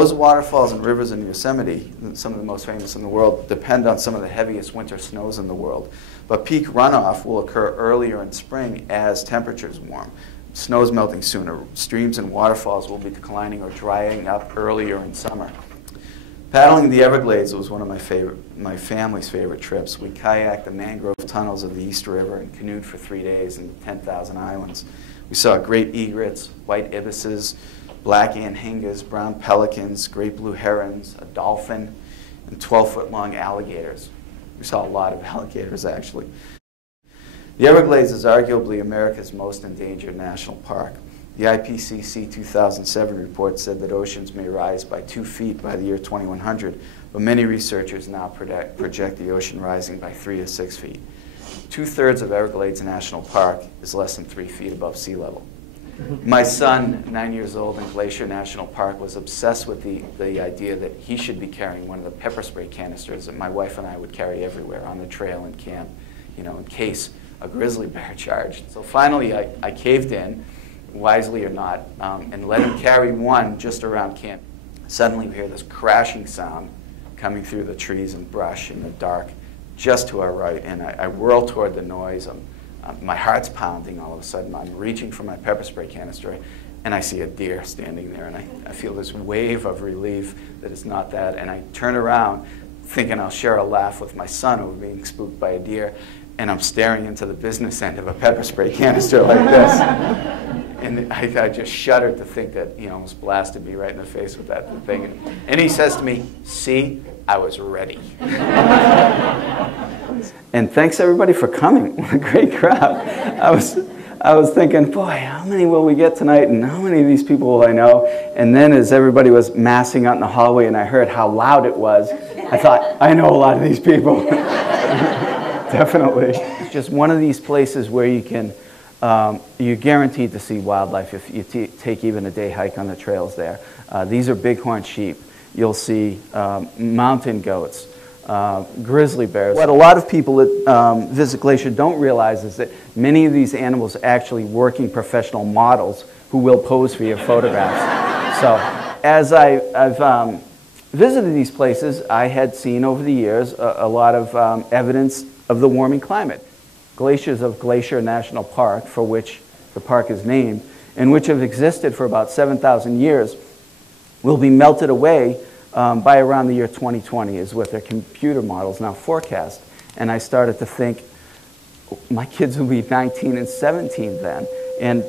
Those waterfalls and rivers in Yosemite, some of the most famous in the world, depend on some of the heaviest winter snows in the world. But peak runoff will occur earlier in spring as temperatures warm. Snow's melting sooner. Streams and waterfalls will be declining or drying up earlier in summer. Paddling the Everglades was one of my family's favorite trips. We kayaked the mangrove tunnels of the East River and canoed for 3 days in 10,000 islands. We saw great egrets, white ibises, black anhingas, brown pelicans, great blue herons, a dolphin, and 12-foot-long alligators. We saw a lot of alligators, actually. The Everglades is arguably America's most endangered national park. The IPCC 2007 report said that oceans may rise by 2 feet by the year 2100, but many researchers now project the ocean rising by 3 to 6 feet. 2/3 of Everglades National Park is less than 3 feet above sea level. My son, 9 years old, in Glacier National Park, was obsessed with the idea that he should be carrying one of the pepper spray canisters that my wife and I would carry everywhere on the trail and camp, you know, in case a grizzly bear charged. So finally, I caved in, wisely or not, and let him carry one just around camp. Suddenly, we hear this crashing sound coming through the trees and brush in the dark, just to our right, and I whirl toward the noise. My heart's pounding all of a sudden. I'm reaching for my pepper spray canister, and I see a deer standing there, and I feel this wave of relief that it's not that, and I turn around thinking I'll share a laugh with my son over being spooked by a deer, and I'm staring into the business end of a pepper spray canister like this. And I just shuddered to think that he almost blasted me right in the face with that thing. And he says to me, "See, I was ready." And thanks everybody for coming. What a great crowd. I was thinking, boy, how many will we get tonight, and how many of these people will I know? And then as everybody was massing out in the hallway and I heard how loud it was, I thought, I know a lot of these people. Definitely. It's just one of these places where you can, you're guaranteed to see wildlife if you take even a day hike on the trails there. These are bighorn sheep. You'll see mountain goats, grizzly bears. What a lot of people that visit Glacier don't realize is that many of these animals are actually working professional models who will pose for your photographs. So as I've visited these places, I had seen over the years a lot of evidence of the warming climate. Glaciers of Glacier National Park, for which the park is named, and which have existed for about 7,000 years, will be melted away by around the year 2020, is what their computer models now forecast. And I started to think, my kids will be 19 and 17 then. And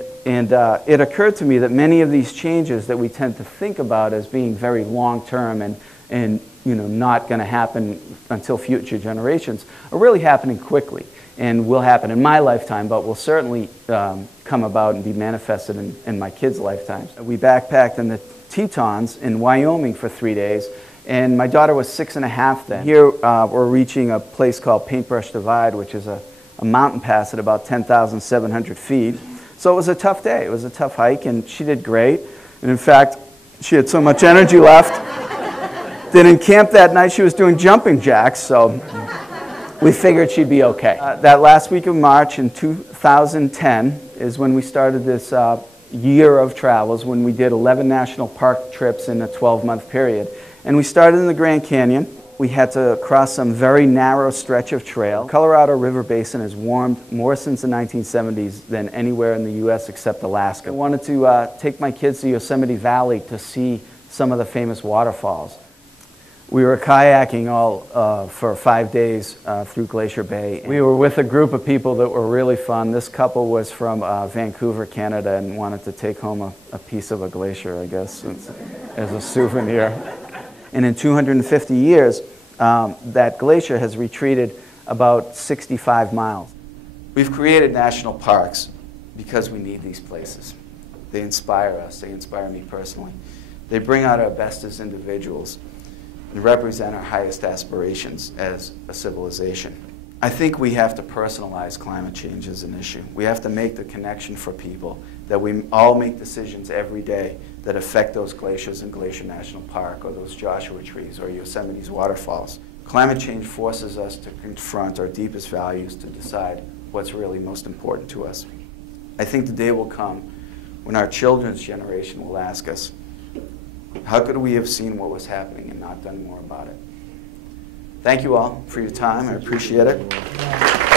it occurred to me that many of these changes that we tend to think about as being very long-term and not going to happen until future generations are really happening quickly and will happen in my lifetime, but will certainly come about and be manifested in my kids' lifetimes. We backpacked in the Tetons in Wyoming for 3 days, and my daughter was 6.5 then. Here we're reaching a place called Paintbrush Divide, which is a mountain pass at about 10,700 feet. So it was a tough day. It was a tough hike, and she did great. And in fact, she had so much energy left that in camp that night she was doing jumping jacks, so we figured she'd be okay. That last week of March in 2010 is when we started this year of travels, when we did 11 national park trips in a 12-month period. And we started in the Grand Canyon. We had to cross some very narrow stretch of trail. Colorado River Basin has warmed more since the 1970s than anywhere in the U.S. except Alaska. I wanted to take my kids to Yosemite Valley to see some of the famous waterfalls. We were kayaking all for 5 days through Glacier Bay. We were with a group of people that were really fun. This couple was from Vancouver, Canada, and wanted to take home a piece of a glacier, I guess, as a souvenir. And in 250 years, that glacier has retreated about 65 miles. We've created national parks because we need these places. They inspire us. They inspire me personally. They bring out our best as individuals and represent our highest aspirations as a civilization. I think we have to personalize climate change as an issue. We have to make the connection for people that we all make decisions every day that affect those glaciers in Glacier National Park, or those Joshua trees, or Yosemite's waterfalls. Climate change forces us to confront our deepest values to decide what's really most important to us. I think the day will come when our children's generation will ask us, How could we have seen what was happening and not done more about it? Thank you all for your time. I appreciate it.